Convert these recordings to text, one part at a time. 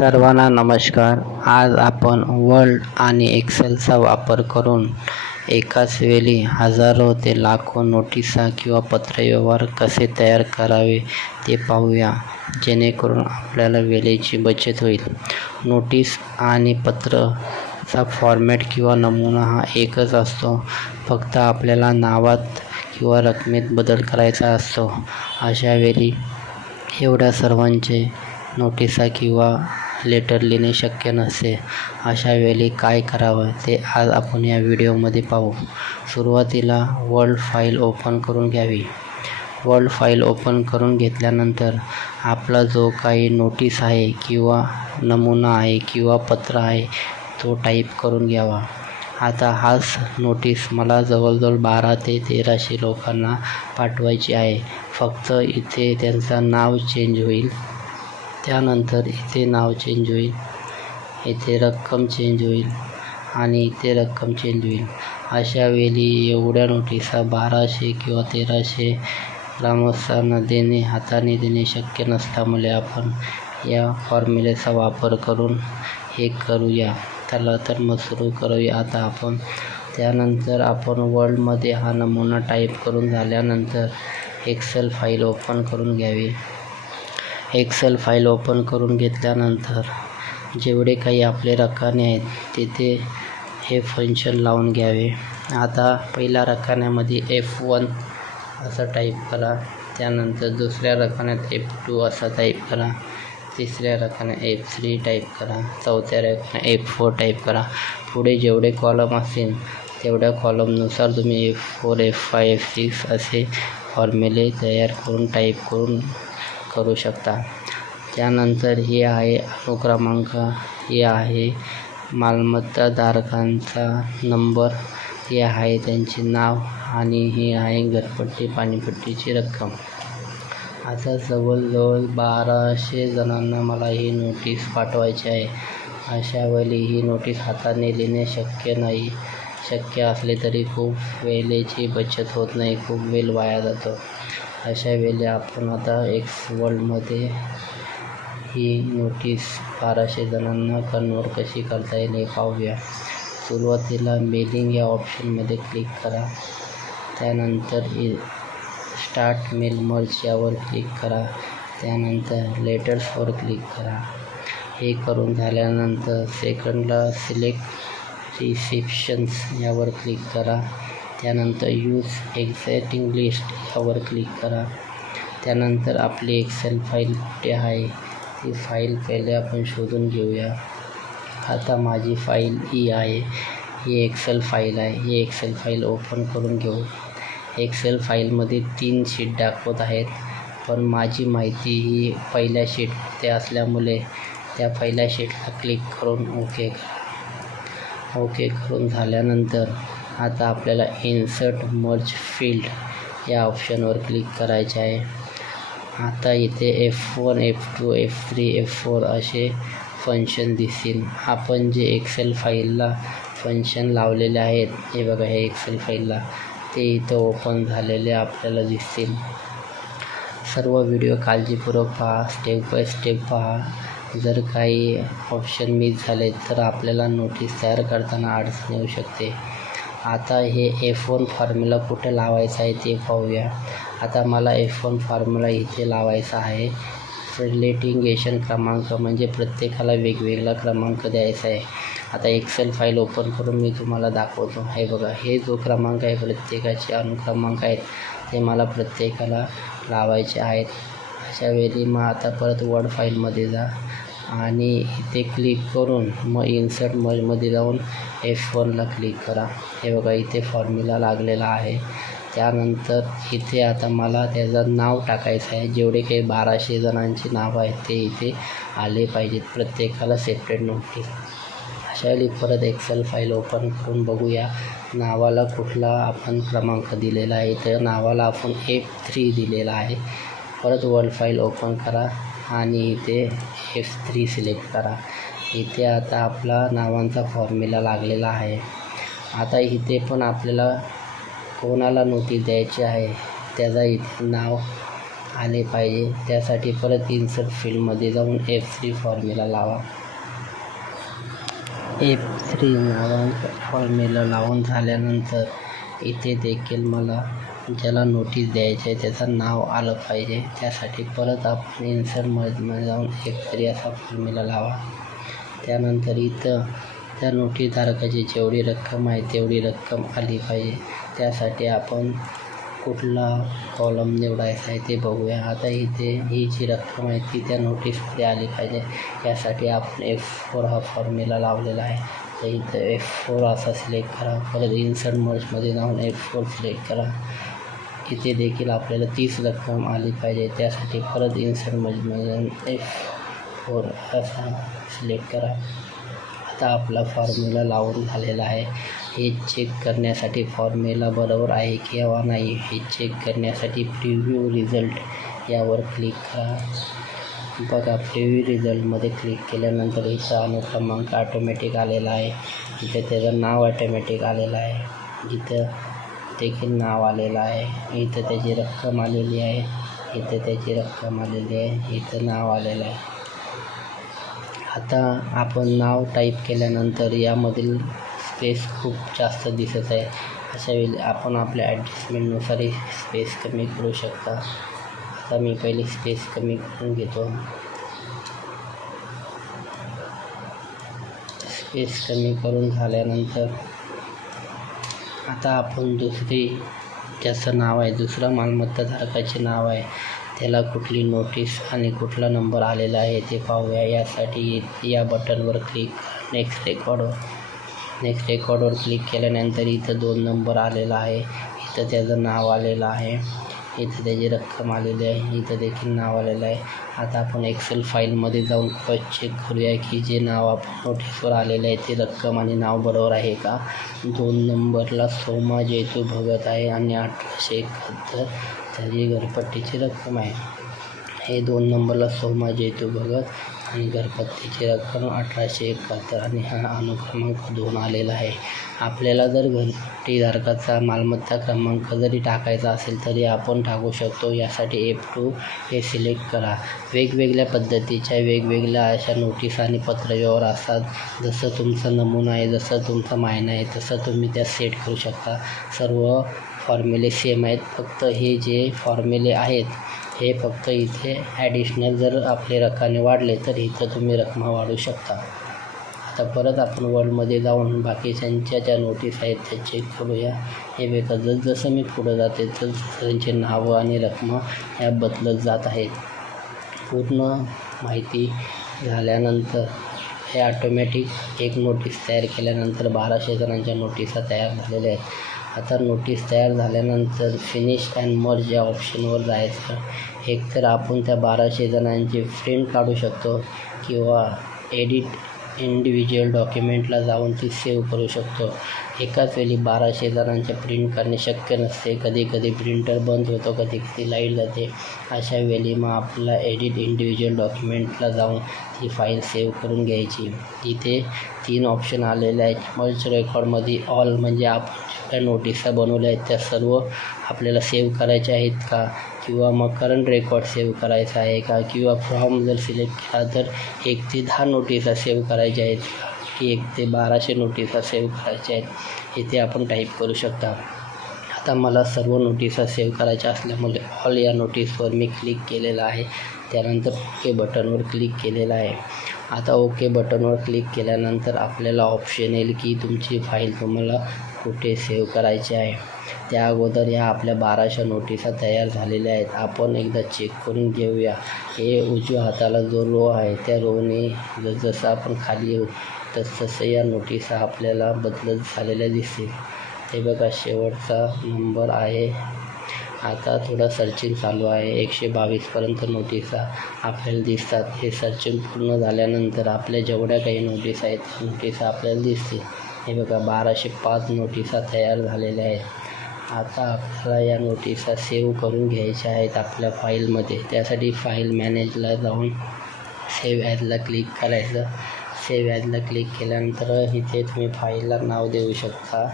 सर्वांना नमस्कार. आज आपण वर्ड आणि एक्सेलचा वापर करून एकाच वेळी हजारो ते लाखो नोटिसा किंवा पत्रव्यवहार कसे तयार करावे ते पाहूया, जेणेकरून आपल्याला वेळेची बचत होईल. नोटीस आणि पत्रचा फॉर्मॅट किंवा नमुना हा एकच असतो, फक्त आपल्याला नावात किंवा रकमेत बदल करायचा असतो. अशा वेळी एवढ्या सर्वांचे नोटिसा किंवा लेटर लिहिणे शक्य नसते. अशा वेळी काय करावं ते आज आपण या व्हिडिओमध्ये पाहू. सुरुवातीला वर्ड फाईल ओपन करून घ्यावी. वर्ड फाईल ओपन करून घेतल्यानंतर आपला जो काही नोटीस आहे किंवा नमुना आहे किंवा पत्र आहे तो टाईप करून घ्यावा. आता हाच नोटीस मला जवळजवळ 1200 ते 1300 लोकांना पाठवायची आहे. फक्त इथे त्यांचं नाव चेंज होईल, त्यानंतर इथे नाव चेंज होईल, इथे रक्कम चेंज होईल आणि इथे रक्कम चेंज होईल. अशा वेळी एवढ्या नोटिसा 1200 किंवा 1300 ग्रामस्थांना हाताने देणे शक्य नसल्यामुळे आपण या फॉर्म्युलेचा वापर करून हे करूया. चला तर मग सुरू करूया आता आपण. त्यानंतर आपण वर्डमध्ये हा नमुना टाईप करून झाल्यानंतर एक्सेल फाईल ओपन करून घ्यावी. एक्सेल फाईल ओपन करून घेतल्यानंतर जेवढे काही आपले रकाने आहेत तिथे हे फंक्शन लावून घ्यावे. आता पहिल्या रकान्यामध्ये F1 असं टाईप करा, त्यानंतर दुसऱ्या रकान्यात F2 असं टाईप करा, तिसऱ्या रकान्यात F3 टाईप करा, चौथ्या रकान्यात F4 टाईप करा. पुढे जेवढे कॉलम असतील तेवढ्या कॉलमनुसार तुम्ही F4, F5, F6 असे फॉर्म्युले तयार करून टाईप करू शकता. त्यानंतर हे आहे अनुक्रमांक, हे आहे मालमत्ता धारकांचा नंबर, हे आहे त्यांचे नाव आणि हे आहे घरपट्टी पाणीपट्टीची रक्कम. आता जवळजवळ 1200 जणांना मला ही नोटीस पाठवायची आहे. अशा वेळी ही नोटीस हाताने लिहिणे शक्य नाही. शक्य असले तरी खूप वेळेची बचत होत नाही, खूप वेळ वाया जातो. अशा वेळी आपण आता वर्डमध्ये ही नोटीस 1200 जणांना कन्वर्ट कशी करता येईल हे पाहूया. सुरुवातीला मेलिंग या ऑप्शनमध्ये क्लिक करा, त्यानंतर स्टार्ट मेल मर्ज यावर क्लिक करा, त्यानंतर लेटर्सवर क्लिक करा. हे करून झाल्यानंतर सेकंडला सिलेक्ट रिसिप्शन्स यावर क्लिक करा, त्यानंतर यूज एक्झिस्टिंग लिस्ट यावर क्लिक करा. त्यानंतर आपली एक्सेल फाईल कुठे आहे ती फाईल पहिले आपण शोधून घेऊया. आता माझी फाईल ही आहे, ही एक्सेल फाईल आहे. ही एक्सेल फाईल ओपन करून घेऊ. एक्सेल फाईलमध्ये 3 शीट दाखवत आहेत, पण माझी माहिती ही पहिल्या शीटमध्ये असल्यामुळे त्या पहिल्या शीटला क्लिक करून ओके करा. ओके करून झाल्यानंतर आता आपल्याला इन्सर्ट मर्ज फील्ड या ऑप्शनवर क्लिक करायचे आहे. आता इथे F1, F2, F3, F4 असे फंक्शन दिसतील. आपण जे एक्सेल फाईलला फंक्शन लावलेले आहेत, हे बघा, हे एक्सेल फाईलला ते इथं ओपन झालेले आपल्याला दिसतील. सर्व व्हिडिओ काळजीपूर्वक पहा, स्टेप बाय स्टेप पहा. जर काही ऑप्शन मिस झाले तर आपल्याला नोटीस तयार करताना अडचण येऊ शकते. आता हे F1 फॉर्म्युला कुठे लावायचा आहे ते पाहूया. आता मला F1 फॉर्म्युला इथे लावायचा आहे. लिटिगेशन क्रमांक म्हणजे प्रत्येकाला वेगवेगळा क्रमांक द्यायचा आहे. आता एक्सेल फाईल ओपन करून मी तुम्हाला दाखवतो. हे बघा, हे जो क्रमांक आहे, प्रत्येकाचे अनुक्रमांक आहेत, ते मला प्रत्येकाला लावायचे आहेत. अशा वेळी मग आता परत वर्ड फाईलमध्ये जा आणि इथे क्लिक करून मग इन्सर्ट मर्जमध्ये जाऊन F1ला क्लिक करा. हे बघा, इथे फॉर्म्युला लागलेला आहे. त्यानंतर इथे आता मला त्याचं नाव टाकायचं आहे. जेवढे काही 1200 जणांची नाव आहेत ते इथे आले पाहिजेत, प्रत्येकाला सेपरेट नोटीस. अशा वेळी परत एक्सेल फाईल ओपन करून बघूया नावाला कुठला आपण क्रमांक दिलेला आहे. तर नावाला आपण F3 दिलेला आहे. परत वर्ड फाईल ओपन करा आणि इथे F3 सिलेक्ट करा. इथे आता आपला नावांचा फॉर्म्युला लागलेला आहे. आता इथे पण आपल्याला कोणाला नोटीस द्यायची आहे त्याचा इथे नाव आले पाहिजे. त्यासाठी परत इन्सर्ट फील्डमध्ये जाऊन F3 फॉर्म्युला लावा. F3 नावाचा फॉर्म्युला लावून झाल्यानंतर इथे देखील मला ज्याला नोटीस द्यायची आहे त्याचं नाव आलं पाहिजे. त्यासाठी परत आपण इन्सर्टमध्ये जाऊन F3 असा फॉर्म्युला लावा. त्यानंतर इथं त्या नोटीसधारकाची जेवढी रक्कम आहे तेवढी रक्कम आली पाहिजे. त्यासाठी आपण कुठला कॉलम निवडायचा आहे ते बघूया. आता इथे ही जी रक्कम आहे ती त्या नोटीसमध्ये आली पाहिजे. यासाठी आपण F4 हा फॉर्म्युला लावलेला आहे. तर इथं F4 असा सिलेक्ट करा. परत इन्सर्ट मर्जमध्ये जाऊन F4 सिलेक्ट करा. इथे देखील आपल्याला 30 रक्कम आली पाहिजे. त्यासाठी परत इन्सर्ट मर्जमध्ये जाऊन F4 असा सिलेक्ट करा. आता आपला फॉर्म्युला लावून झालेला आहे. हे चेक करण्यासाठी फॉर्म्युला बरोबर आहे किंवा नाही हे चेक करण्यासाठी प्रिव्ह्यू रिझल्ट यावर क्लिक करा. बघा, प्रिव्ह्यू रिझल्टमध्ये क्लिक केल्यानंतर इथं अनुक्रमांक ऑटोमॅटिक आलेला आहे. इथं त्याचं नाव ऑटोमॅटिक आलेलं आहे. इथं देखील नाव आलेलं आहे. इथं त्याची रक्कम आलेली आहे. इथं त्याची रक्कम आलेली आहे. इथं नाव आलेलं आहे. आता आपण नाव टाईप केल्यानंतर यामधील स्पेस खूप जास्त दिसत आहे. अशा वेळी आपण आपल्या ॲडजस्टमेंटनुसार स्पेस कमी करू शकता. आता मी पहिले स्पेस कमी करून घेतो. स्पेस कमी करून झाल्यानंतर आता आपण ज्याचं नाव आहे दुसरा मालमत्ताधारकाचे नाव आहे त्याला कुठली नोटीस आणि कुठला नंबर आलेला आहे ते पाहूया. यासाठी या बटनवर क्लिक नेक्स्ट रेकॉर्डवर क्लिक केल्यानंतर इथं 2 नंबर आलेला आहे. इथं त्याचं नाव आलेलं आहे. इथं त्याची रक्कम आलेली आहे. इथं देखील नाव आलेलं आहे. आता आपण एक्सेल फाईलमध्ये जाऊन चेक करूया की जे नाव आपण नोटीसवर आलेलं आहे ते रक्कम आणि नाव बरोबर आहे का. 2 नंबरला सोमा जैतू भगत आहे आणि 1871 त्याची घरपट्टीची रक्कम आहे. हे 2 नंबरला सोमा जैतू भगत आणि घरपट्टीची रक्कम 1871 आणि हा अनुक्रमांक 2 आलेला आहे. आपल्याला जर घरपट्टीधारकाचा मालमत्ता क्रमांक जरी टाकायचा असेल तरी आपण टाकू शकतो. यासाठी F2 हे सिलेक्ट करा. वेगवेगळ्या पद्धतीच्या वेगवेगळ्या अशा नोटीस आणि पत्रव्यवहार असतात. जसं तुमचा नमुना आहे, जसं तुमचा मायना आहे तसं तुम्ही त्या सेट करू शकता. सर्व फॉर्म्युले सेम आहेत. फक्त हे जे फॉर्म्युले आहेत हे फक्त इथे ॲडिशनल जर आपले रकाने वाढले तर इथं तुम्ही रकमा वाढवू शकता. आता परत आपण वर्डमध्ये जाऊन बाकीच्यांच्या ज्या नोटीस आहेत त्या चेक करूया. हे बघा, जसं मी पुढं जाते तर त्यांची नावं आणि रकमा ह्या बदलत जात आहेत. पूर्ण माहिती झाल्यानंतर हे ऑटोमॅटिक एक नोटीस तयार केल्यानंतर 1200 जणांच्या नोटिसा तयार झालेल्या आहेत. आता नोटीस तयार झाल्यानंतर फिनिश अँड मर्ज या ऑप्शनवर जायचं. एकतर आपण त्या 1200 जणांची प्रिंट काढू शकतो किंवा एडिट इंडिव्हिज्युअल डॉक्युमेंटला जाऊन ती सेव्ह करू शकतो. एकाच वेळी 1200 जणांच्या प्रिंट करणे शक्य नसते. कधी कधी प्रिंटर बंद होतो, कधी कधी लाईट जाते. अशा वेळी मग आपला एडिट इंडिव्हिज्युअल डॉक्युमेंटला जाऊन ती फाईल सेव्ह करून घ्यायची. इथे 3 ऑप्शन आलेले आहेत. मर्ज रेकॉर्डमध्ये ऑल म्हणजे आपण ज्या नोटिसा बनवल्या आहेत त्या सर्व आपल्याला सेव्ह करायच्या आहेत का, किंवा मग करंट रेकॉर्ड सेव्ह करायचा आहे का, किंवा फ्रॉम जर सिलेक्ट केला तर 1 ते 10 नोटिसा सेव्ह करायच्या आहेत की 1 ते 1200 नोटिसा सेव्ह करायच्या आहेत. इथे आपण टाईप करू शकता. आता मला सर्व नोटिसा सेव्ह करायच्या असल्यामुळे ऑल या नोटीसवर मी क्लिक केलेलं आहे. त्यानंतर ओके बटनवर क्लिक केलेलं आहे. आता ओके बटनवर क्लिक केल्यानंतर आपल्याला ऑप्शन येईल की तुमची फाईल तुम्हाला कुठे सेव्ह करायची आहे. त्या अगोदर ह्या आपल्या 1200 नोटिसा तयार झालेल्या आहेत. आपण एकदा चेक करून घेऊया. हे उजव्या हाताला जो रो आहे त्या रोने जसं आपण खाली येऊ तसं या नोटिसा आपल्याला बदलत झालेल्या दिसतील. हे बघा, शेवटचा नंबर आहे. आता थोडं सर्चिंग चालू आहे. 122पर्यंत नोटिसा आपल्याला दिसतात. हे सर्चिंग पूर्ण झाल्यानंतर आपल्या जेवढ्या काही नोटीस आहेत त्या नोटिसा आपल्याला दिसतील. हे बघा, 1205 नोटिसा तयार झालेल्या आहेत. आता आपल्याला या नोटिसा सेव्ह करून घ्यायच्या आहेत आपल्या फाईलमध्ये. त्यासाठी फाईल मॅनेजला जाऊन सेव्ह ॲजला क्लिक करायचं. सेव्ह ॲजला क्लिक केल्यानंतर इथे तुम्ही फाईलला नाव देऊ शकता.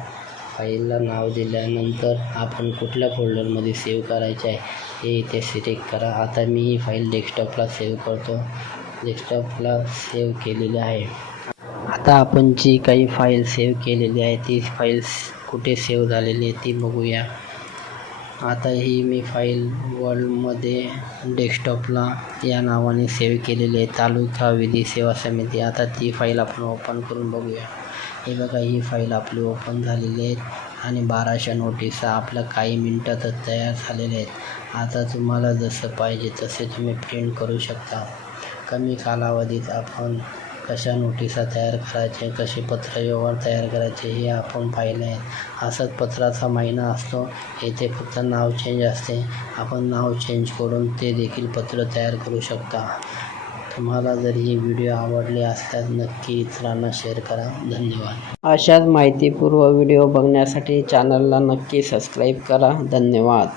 फाईलला नाव दिल्यानंतर आपण कुठल्या फोल्डरमध्ये सेव्ह करायचे आहे हे इथे सिलेक्ट करा. आता मी ही फाईल डेस्कटॉपला सेव्ह करतो. डेस्कटॉपला सेव्ह केलेली आहे. आता आपण जी काही फाईल सेव्ह केलेली आहे ती फाईल कुठे सेव्ह झालेली आहे ती बघूया. आता ही मी फाईल वर्ल्डमध्ये डेस्कटॉपला या नावाने सेव्ह केलेली आहे, तालुका विधी सेवा समिती. आता ती फाईल आपण ओपन करून बघूया. हे बघा, ही फाईल आपली ओपन झालेली आहे आणि 1200 नोटिसा आपल्या काही मिनिटातच तयार झालेल्या आहेत. आता तुम्हाला जसं पाहिजे तसे तुम्ही प्रिंट करू शकता. कमी कालावधीत आपण कशा नोटिसा तयार करायचे, कसे पत्रव्यवहार तयार करायचे हे आपण पाहिले आहे. असाच पत्राचा महिना असतो. येथे फक्त नाव चेंज असते. आपण नाव चेंज करून ते देखील पत्र तयार करू शकता. तुम्हाला जर ही व्हिडिओ आवडली असल्यास नक्की इतरांना शेअर करा. धन्यवाद. अशाच माहितीपूर्ण व्हिडिओ बघण्यासाठी चॅनलला नक्की सबस्क्राईब करा. धन्यवाद.